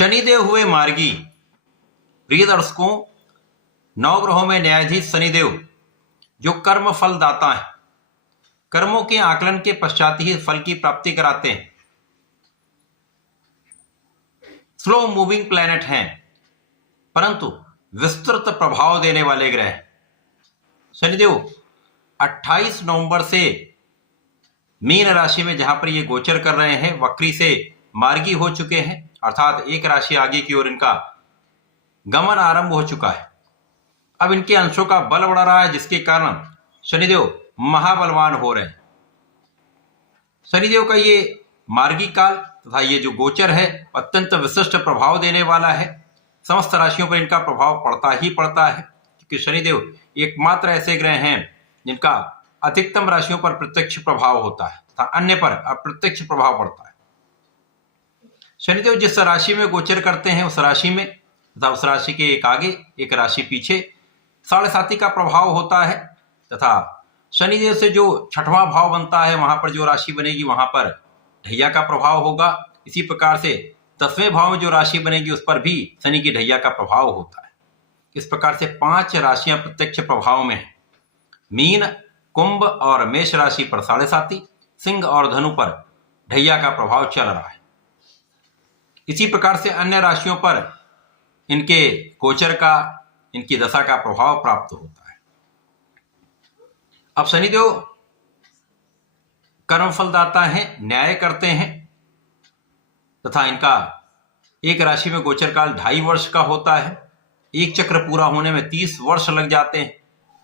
शनिदेव हुए मार्गी। प्रिय दर्शकों, नवग्रहों में न्यायाधीश शनिदेव जो कर्म फल दाता है, कर्मों के आकलन के पश्चात ही फल की प्राप्ति कराते हैं। स्लो मूविंग प्लैनेट हैं, परंतु विस्तृत प्रभाव देने वाले ग्रह। शनिदेव 28 नवंबर से मीन राशि में जहां पर ये गोचर कर रहे हैं, वक्री से मार्गी हो चुके हैं, अर्थात एक राशि आगे की ओर इनका गमन आरंभ हो चुका है। अब इनके अंशों का बल बढ़ रहा है, जिसके कारण शनिदेव महाबलवान हो रहे हैं। शनिदेव का ये मार्गी काल तथा ये जो गोचर है अत्यंत विशिष्ट प्रभाव देने वाला है। समस्त राशियों पर इनका प्रभाव पड़ता ही पड़ता है, क्योंकि शनिदेव एकमात्र ऐसे ग्रह हैं जिनका अधिकतम राशियों पर प्रत्यक्ष प्रभाव होता है तथा अन्य पर अप्रत्यक्ष प्रभाव पड़ता है। शनिदेव जिस राशि में गोचर करते हैं, उस राशि में तथा उस राशि के एक आगे एक राशि पीछे 7.5 का प्रभाव होता है, तथा शनिदेव से जो 6वां भाव बनता है, वहां पर जो राशि बनेगी वहां पर ढैया का प्रभाव होगा। इसी प्रकार से 10वें भाव में जो राशि बनेगी उस पर भी शनि की ढैया का प्रभाव होता है। इस प्रकार से 5 राशियां प्रत्यक्ष प्रभाव में हैं। मीन, कुंभ और मेष राशि पर 7.5, सिंह और धनु पर ढैया का प्रभाव चल रहा है। इसी प्रकार से अन्य राशियों पर इनके गोचर का, इनकी दशा का प्रभाव प्राप्त होता है। अब शनिदेव कर्म फलदाता हैं, न्याय करते हैं, तथा इनका एक राशि में गोचर काल 2.5 वर्ष का होता है। एक चक्र पूरा होने में 30 वर्ष लग जाते हैं।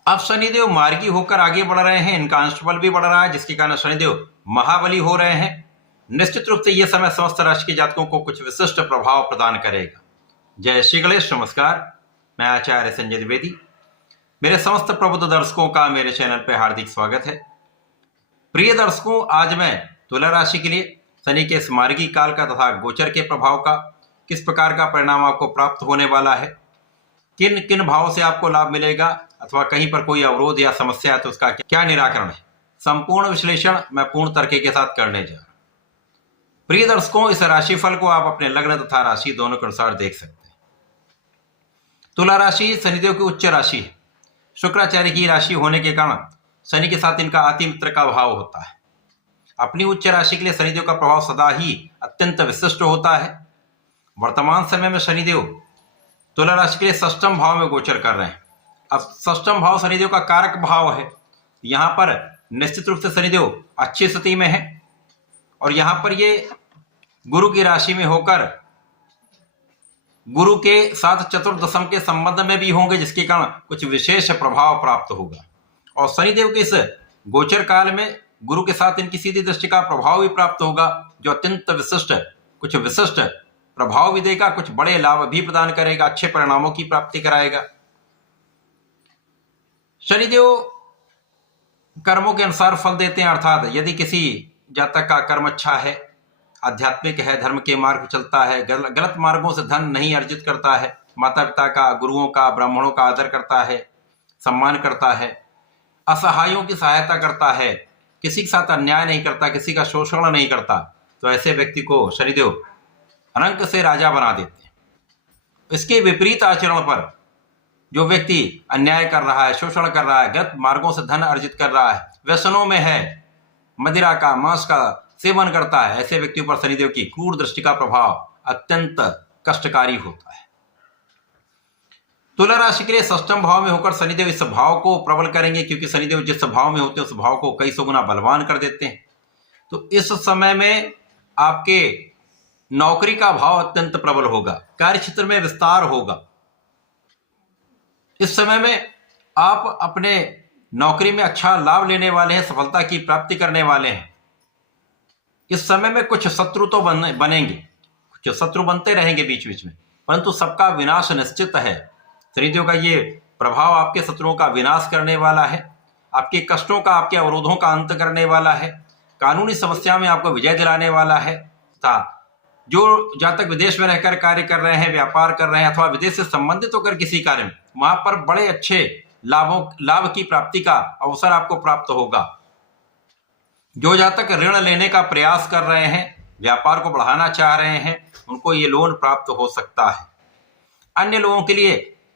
अब शनिदेव मार्गी होकर आगे बढ़ रहे हैं, इनका अंश बल भी बढ़ रहा है, जिसके कारण शनिदेव महाबली हो रहे हैं। निश्चित रूप से यह समय समस्त राशि के जातकों को कुछ विशिष्ट प्रभाव प्रदान करेगा। जय श्री गणेश। नमस्कार, मैं आचार्य संजय द्विवेदी। मेरे समस्त प्रबुद्ध दर्शकों का मेरे चैनल पर हार्दिक स्वागत है। प्रिय दर्शकों, आज मैं तुला राशि के लिए शनि के इस मार्गी काल का तथा गोचर के प्रभाव का किस प्रकार का परिणाम आपको प्राप्त होने वाला है, किन किन भावों से आपको लाभ मिलेगा, अथवा कहीं पर कोई अवरोध या समस्या है तो उसका क्या निराकरण है, संपूर्ण विश्लेषण मैं पूर्ण तर्क के साथ करने जा रहा हूं। प्रिय दर्शकों, इस राशिफल को आप अपने लग्न तथा राशि दोनों के अनुसार देख सकते हैं। तुला राशि शनिदेव की उच्च राशि है। शुक्राचार्य की राशि होने के कारण शनि के साथ इनका अति मित्र का भाव होता है। अपनी उच्च राशि के लिए शनिदेव का प्रभाव सदा ही अत्यंत विशिष्ट होता है। वर्तमान समय में शनिदेव तुला राशि के लिए 6म भाव में गोचर कर रहे हैं। अब 6म भाव शनिदेव का कारक भाव है। यहां पर निश्चित रूप से शनिदेव अच्छी स्थिति में है, और यहां पर ये गुरु की राशि में होकर गुरु के साथ चतुर्दशम के संबंध में भी होंगे, जिसके कारण कुछ विशेष प्रभाव प्राप्त होगा। और शनिदेव के इस गोचर काल में गुरु के साथ इनकी सीधी दृष्टि का प्रभाव भी प्राप्त होगा, जो अत्यंत विशिष्ट, कुछ विशिष्ट प्रभाव भी देगा, कुछ बड़े लाभ भी प्रदान करेगा, अच्छे परिणामों की प्राप्ति कराएगा। शनिदेव कर्मों के अनुसार फल देते हैं, अर्थात यदि किसी जातक का कर्म अच्छा है, आध्यात्मिक है, धर्म के मार्ग पर चलता है, गलत मार्गों से धन नहीं अर्जित करता है, माता पिता का, गुरुओं का, ब्राह्मणों का आदर करता है, सम्मान करता है, असहायों की सहायता करता है, किसी के साथ अन्याय नहीं करता, किसी का शोषण नहीं करता, तो ऐसे व्यक्ति को शनिदेव अनंक से राजा बना देते हैं। इसके विपरीत आचरण पर जो व्यक्ति अन्याय कर रहा है, शोषण कर रहा है, गलत मार्गों से धन अर्जित कर रहा है, व्यसनों में है, मदिरा का, मांस का सेवन करता है, ऐसे व्यक्तियों पर शनिदेव की क्रूर दृष्टि का प्रभाव अत्यंत कष्टकारी होता है। तुला राशि के लिए 6म भाव में होकर शनिदेव इस भाव को प्रबल करेंगे, क्योंकि शनिदेव जिस भाव में होते हैं उस भाव को कई सौ गुना बलवान कर देते हैं। तो इस समय में आपके नौकरी का भाव अत्यंत प्रबल होगा, कार्य क्षेत्र में विस्तार होगा। इस समय में आप अपने नौकरी में अच्छा लाभ लेने वाले हैं, सफलता की प्राप्ति करने वाले हैं। इस समय में कुछ शत्रु तो बनेंगे, कुछ शत्रु बनते रहेंगे बीच बीच में, परंतु सबका विनाश निश्चित है। शनिदेव का ये प्रभाव आपके शत्रुओं का विनाश करने वाला है, आपके कष्टों का, आपके अवरोधों का अंत करने वाला है, कानूनी समस्या में आपको विजय दिलाने वाला है। तथा जो जातक विदेश में रहकर कार्य कर रहे हैं, व्यापार कर रहे हैं, अथवा विदेश से संबंधित होकर किसी कार्य में, वहां पर बड़े अच्छे लाभ की प्राप्ति का अवसर आपको प्राप्त होगा। जो जातक ऋण लेने का प्रयास कर रहे हैं, व्यापार को बढ़ाना चाह रहे हैं उनको ये लोन प्राप्त हो सकता है। अन्य लोगों के लिए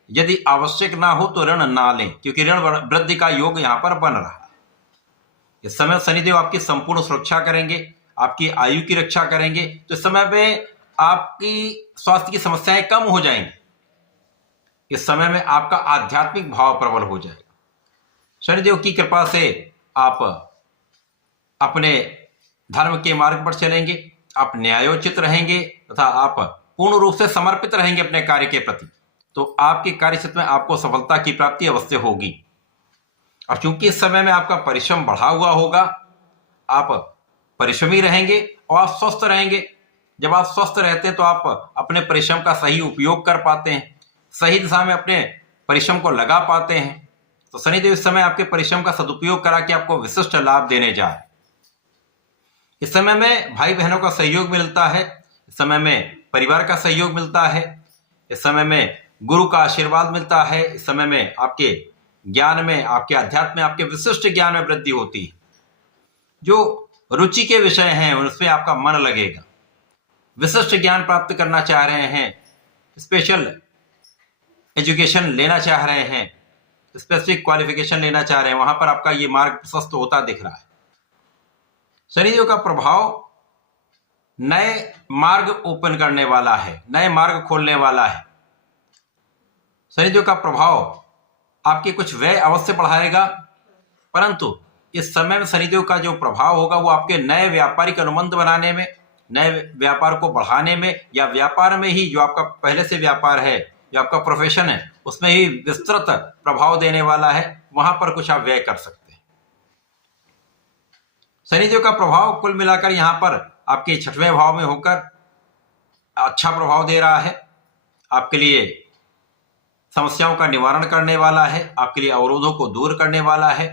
यदि आवश्यक ना हो तो ऋण ना लें, क्योंकि ऋण वृद्धि का योग यहाँ पर बन रहा है। इस समय शनिदेव आपकी संपूर्ण सुरक्षा करेंगे, आपकी आयु की रक्षा करेंगे, तो इस समय में आपकी स्वास्थ्य की समस्याएं कम हो जाएंगी। इस समय में आपका आध्यात्मिक भाव प्रबल हो जाएगा। शनिदेव की कृपा से आप अपने धर्म के मार्ग पर चलेंगे, आप न्यायोचित रहेंगे तथा आप पूर्ण रूप से समर्पित रहेंगे अपने कार्य के प्रति, तो आपके कार्य क्षेत्र में आपको सफलता की प्राप्ति अवश्य होगी। और चूंकि इस समय में आपका परिश्रम बढ़ा हुआ होगा, आप परिश्रमी रहेंगे और आप स्वस्थ रहेंगे। जब आप स्वस्थ रहते हैं तो आप अपने परिश्रम का सही उपयोग कर पाते हैं, सही दिशा में अपने परिश्रम को लगा पाते हैं। तो शनिदेव इस समय आपके परिश्रम का सदुपयोग करा के आपको विशिष्ट लाभ देने जा रहे हैं। इस समय में भाई बहनों का सहयोग मिलता है, इस समय में परिवार का सहयोग मिलता है, इस समय में गुरु का आशीर्वाद मिलता है, इस समय में आपके ज्ञान में, आपके अध्यात्म में, आपके विशिष्ट ज्ञान में वृद्धि होती है। जो रुचि के विषय हैं उसमें आपका मन लगेगा। विशिष्ट ज्ञान प्राप्त करना चाह रहे हैं, स्पेशल एजुकेशन लेना चाह रहे हैं, स्पेसिफिक क्वालिफिकेशन लेना चाह रहे हैं, वहां पर आपका ये मार्ग प्रशस्त होता दिख रहा है। शनिदेव का प्रभाव नए मार्ग ओपन करने वाला है, नए मार्ग खोलने वाला है। शनिदेव का प्रभाव आपके कुछ व्यय अवश्य बढ़ाएगा, परंतु इस समय में शनिदेव का जो प्रभाव होगा वो आपके नए व्यापारिक अनुबंध बनाने में, नए व्यापार को बढ़ाने में, या व्यापार में ही जो आपका पहले से व्यापार है, जो आपका प्रोफेशन है, उसमें ही विस्तृत प्रभाव देने वाला है। वहां पर कुछ आप व्यय कर सकते हैं। शनिदेव का प्रभाव कुल मिलाकर यहां पर आपके 6वें भाव में होकर अच्छा प्रभाव दे रहा है। आपके लिए समस्याओं का निवारण करने वाला है, आपके लिए अवरोधों को दूर करने वाला है।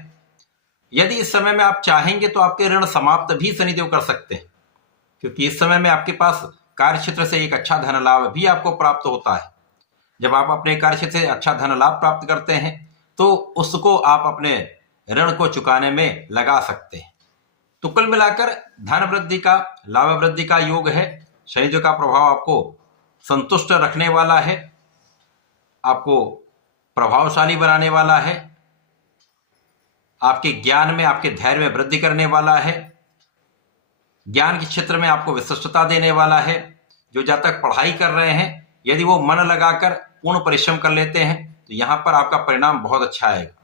यदि इस समय में आप चाहेंगे तो आपके ऋण समाप्त भी शनिदेव कर सकते हैं, क्योंकि इस समय में आपके पास कार्य क्षेत्र से एक अच्छा धन लाभ भी आपको प्राप्त होता है। जब आप अपने कार्य क्षेत्र से अच्छा धन लाभ प्राप्त करते हैं तो उसको आप अपने ऋण को चुकाने में लगा सकते हैं। तो कुल मिलाकर धन वृद्धि का, लाभ वृद्धि का योग है। शनिदेव का प्रभाव आपको संतुष्ट रखने वाला है, आपको प्रभावशाली बनाने वाला है, आपके ज्ञान में, आपके धैर्य में वृद्धि करने वाला है, ज्ञान के क्षेत्र में आपको विशिष्टता देने वाला है। जो जातक पढ़ाई कर रहे हैं, यदि वो मन लगाकर पूर्ण परिश्रम कर लेते हैं तो यहाँ पर आपका परिणाम बहुत अच्छा आएगा।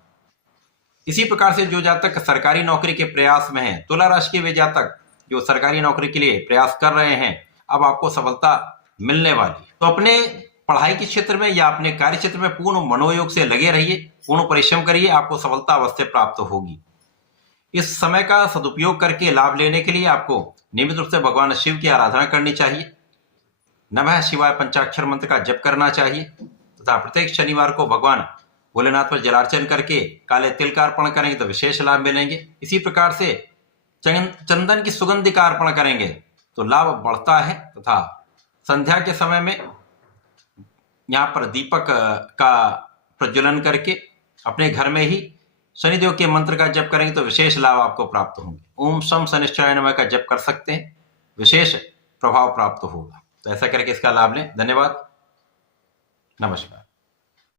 इसी प्रकार से जो जातक सरकारी नौकरी के प्रयास में हैं, तुला राशि के वे जातक जो सरकारी नौकरी के लिए प्रयास कर रहे हैं, अब आपको सफलता मिलने वाली। तो अपने पढ़ाई के क्षेत्र में या अपने कार्य क्षेत्र में पूर्ण मनोयोग से लगे रहिए, पूर्ण परिश्रम करिए, आपको सफलता अवश्य प्राप्त होगी। इस समय का सदुपयोग करके लाभ लेने के लिए आपको नियमित रूप से भगवान शिव की आराधना करनी चाहिए, नमः शिवाय पंचाक्षर मंत्र का जप करना चाहिए तथा प्रत्येक शनिवार को भगवान भोलेनाथ पर जलार्चन करके काले तिल का अर्पण करेंगे तो विशेष लाभ मिलेंगे। इसी प्रकार से चंदन की सुगंधि का अर्पण करेंगे तो लाभ बढ़ता है तथा संध्या के समय में यहाँ पर दीपक का प्रज्वलन करके अपने घर में ही शनिदेव के मंत्र का जप करेंगे तो विशेष लाभ आपको प्राप्त होंगे। ओम शम शनिश्चराय नमः का जप कर सकते हैं, विशेष प्रभाव प्राप्त होगा। तो ऐसा करके इसका लाभ लें। धन्यवाद, नमस्कार।